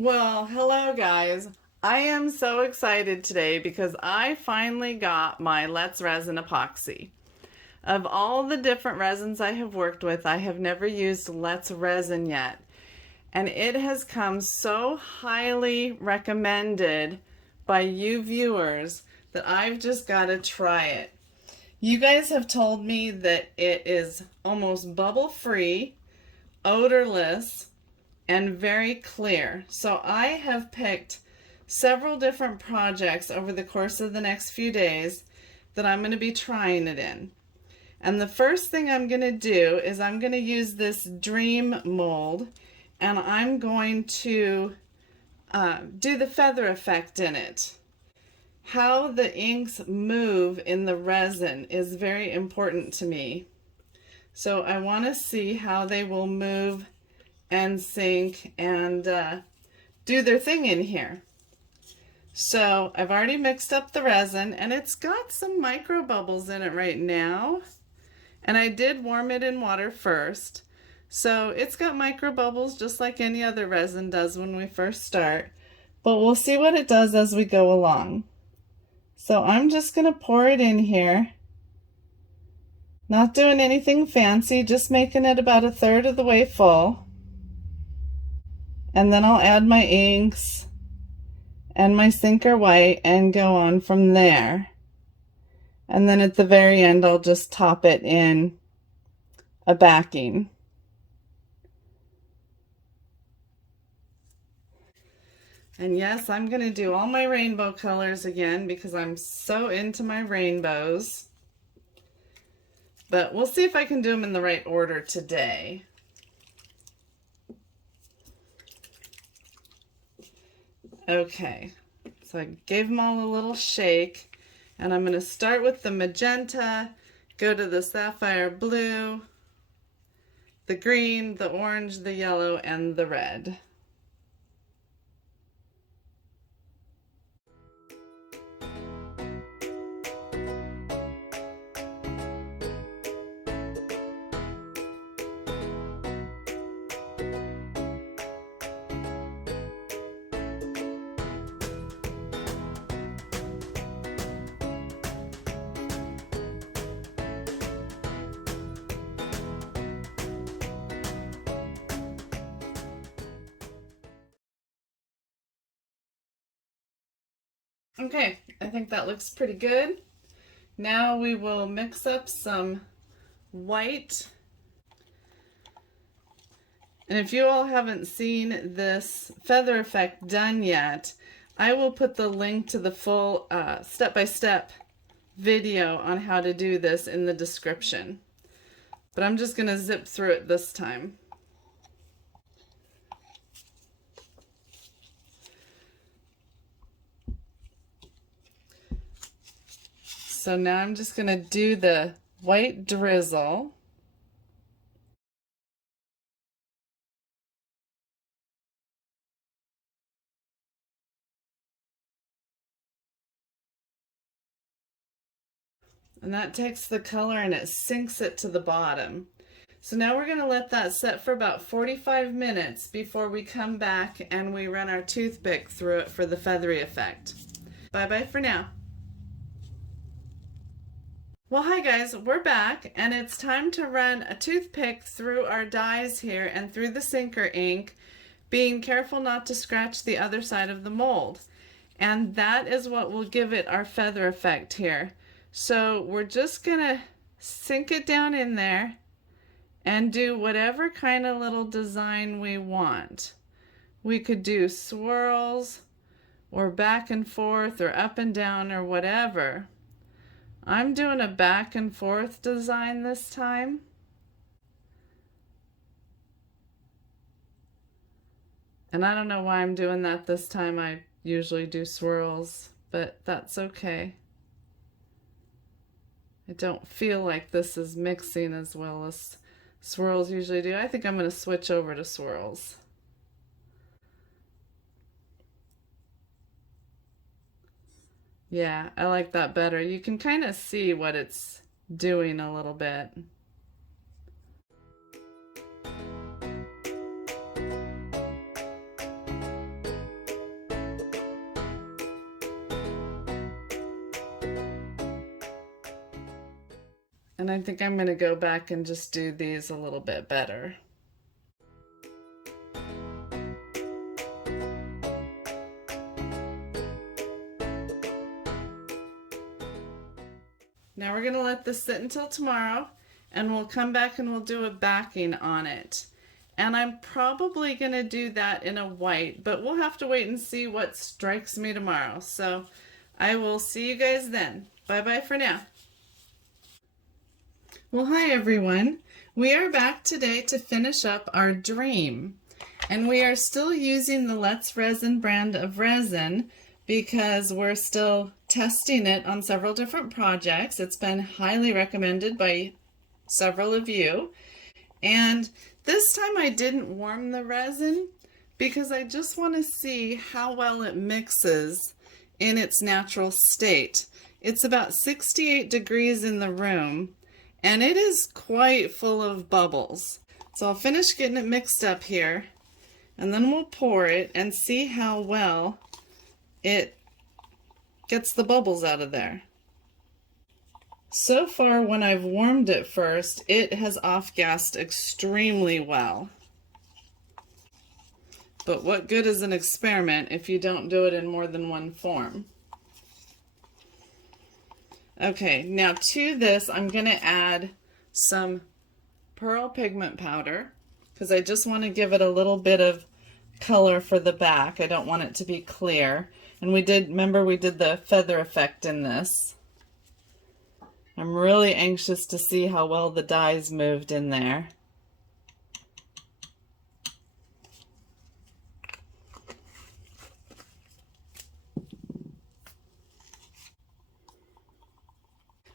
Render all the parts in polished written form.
Well, hello guys. I am so excited today because I finally got my Let's Resin epoxy. Of all the different resins I have worked with, I have never used Let's Resin yet. And it has come so highly recommended by you viewers that I've just got to try it. You guys have told me that it is almost bubble free, odorless, and very clear. So I have picked several different projects over the course of the next few days that I'm going to be trying it in. And the first thing I'm going to do is I'm going to use this dream mold, and I'm going to do the feather effect in it. How the inks move in the resin is very important to me. So I want to see how they will move and sink and do their thing in here. So I've already mixed up the resin, and it's got some micro bubbles in it right now, and I did warm it in water first, so it's got micro bubbles just like any other resin does when we first start, but we'll see what it does as we go along. So I'm just going to pour it in here, not doing anything fancy, just making it about a third of the way full. And then I'll add my inks and my sinker white and go on from there. And then at the very end, I'll just top it in a backing. And yes, I'm going to do all my rainbow colors again because I'm so into my rainbows. But we'll see if I can do them in the right order today. Okay, so I gave them all a little shake, and I'm going to start with the magenta, go to the sapphire blue, the green, the orange, the yellow, and the red. Okay, I think that looks pretty good. Now we will mix up some white. And if you all haven't seen this feather effect done yet, I will put the link to the full step-by-step video on how to do this in the description. But I'm just going to zip through it this time. So now I'm just going to do the white drizzle. And that takes the color and it sinks it to the bottom. So now we're going to let that set for about 45 minutes before we come back and we run our toothpick through it for the feathery effect. Bye-bye for now. Well, hi guys, we're back, and it's time to run a toothpick through our dyes here and through the sinker ink, being careful not to scratch the other side of the mold. And that is what will give it our feather effect here. So we're just gonna sink it down in there and do whatever kind of little design we want. We could do swirls or back and forth or up and down or whatever. I'm doing a back and forth design this time. And I don't know why I'm doing that this time. I usually do swirls, but that's okay. I don't feel like this is mixing as well as swirls usually do. I think I'm going to switch over to swirls. Yeah, I like that better. You can kind of see what it's doing a little bit. And I think I'm going to go back and just do these a little bit better. Now we're going to let this sit until tomorrow, and we'll come back and we'll do a backing on it. And I'm probably going to do that in a white, but we'll have to wait and see what strikes me tomorrow. So I will see you guys then. Bye-bye for now. Well, hi everyone. We are back today to finish up our dream. And we are still using the Let's Resin brand of resin because we're still testing it on several different projects. It's been highly recommended by several of you. And this time I didn't warm the resin because I just want to see how well it mixes in its natural state. It's about 68 degrees in the room, and it is quite full of bubbles. So I'll finish getting it mixed up here, and then we'll pour it and see how well it gets the bubbles out of there. So far, when I've warmed it first, it has off-gassed extremely well. But what good is an experiment if you don't do it in more than one form? Okay, now to this, I'm going to add some pearl pigment powder because I just want to give it a little bit of color for the back. I don't want it to be clear. And remember we did the feather effect in this. I'm really anxious to see how well the dyes moved in there.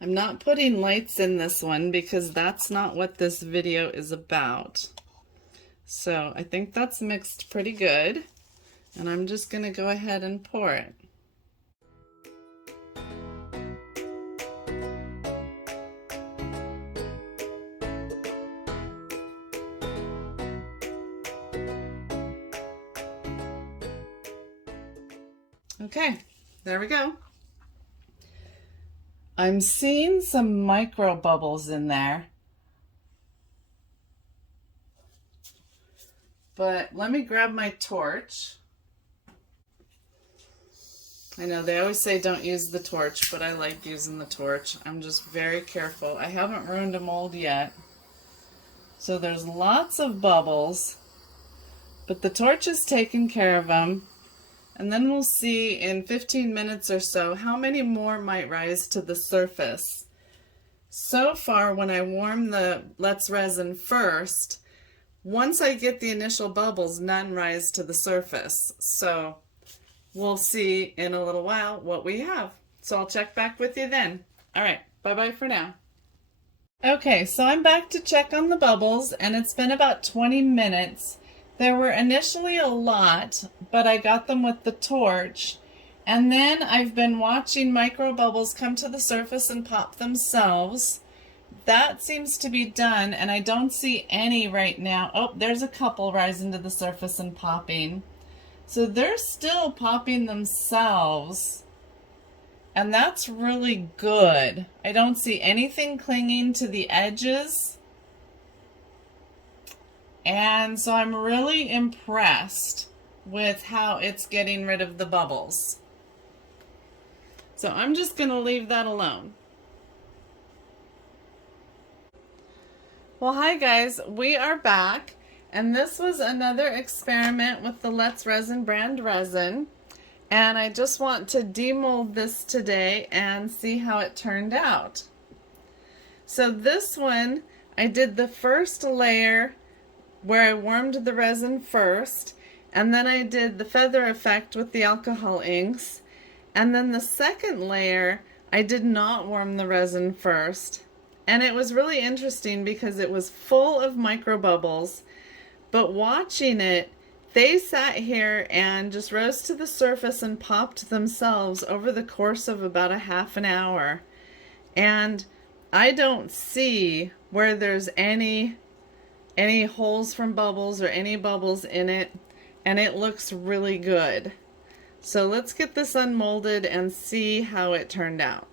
I'm not putting lights in this one because that's not what this video is about. So I think that's mixed pretty good. And I'm just going to go ahead and pour it. Okay, there we go. I'm seeing some micro bubbles in there. But let me grab my torch. I know they always say don't use the torch, but I like using the torch. I'm just very careful. I haven't ruined a mold yet. So there's lots of bubbles, but the torch is taking care of them. And then we'll see in 15 minutes or so how many more might rise to the surface. So far, when I warm the Let's Resin first, once I get the initial bubbles, none rise to the surface. So we'll see in a little while what we have. So I'll check back with you then. All right, bye-bye for now. Okay, so I'm back to check on the bubbles, and it's been about 20 minutes. There were initially a lot, but I got them with the torch. And then I've been watching micro bubbles come to the surface and pop themselves. That seems to be done, and I don't see any right now. Oh, there's a couple rising to the surface and popping. So they're still popping themselves, and that's really good. I don't see anything clinging to the edges. And so I'm really impressed with how it's getting rid of the bubbles. So I'm just going to leave that alone. Well, hi guys, we are back, and this was another experiment with the Let's Resin brand resin, and I just want to demold this today and see how it turned out. So this one, I did the first layer where I warmed the resin first, and then I did the feather effect with the alcohol inks, and then the second layer I did not warm the resin first. And it was really interesting because it was full of micro bubbles, but watching it, they sat here and just rose to the surface and popped themselves over the course of about a half an hour. And I don't see where there's any holes from bubbles or any bubbles in it, and it looks really good. So let's get this unmolded and see how it turned out.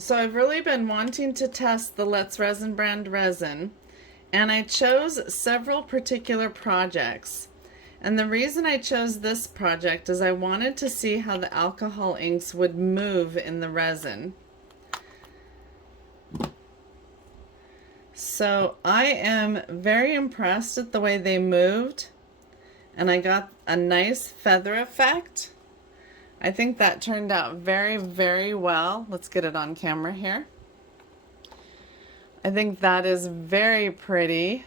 So I've really been wanting to test the Let's Resin brand resin, and I chose several particular projects. And the reason I chose this project is I wanted to see how the alcohol inks would move in the resin. So I am very impressed at the way they moved, and I got a nice feather effect. I think that turned out very, very well. Let's get it on camera here. I think that is very pretty.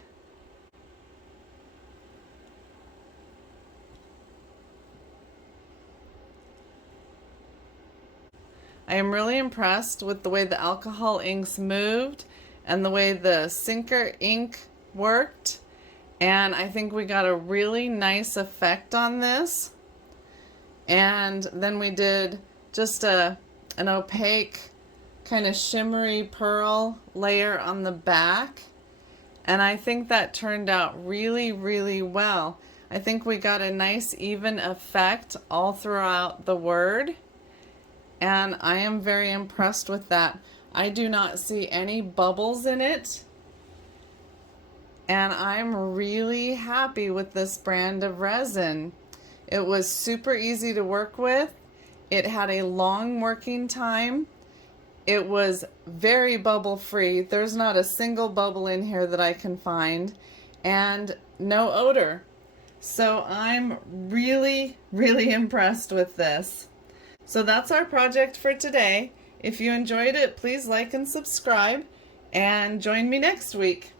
I am really impressed with the way the alcohol inks moved and the way the sinker ink worked. And I think we got a really nice effect on this. And then we did just an opaque kind of shimmery pearl layer on the back. And I think that turned out really, really well. I think we got a nice even effect all throughout the word. And I am very impressed with that. I do not see any bubbles in it. And I'm really happy with this brand of resin. It was super easy to work with. It had a long working time. It was very bubble free. There's not a single bubble in here that I can find, and no odor. So I'm really, really impressed with this. So that's our project for today. If you enjoyed it, please like and subscribe, and join me next week.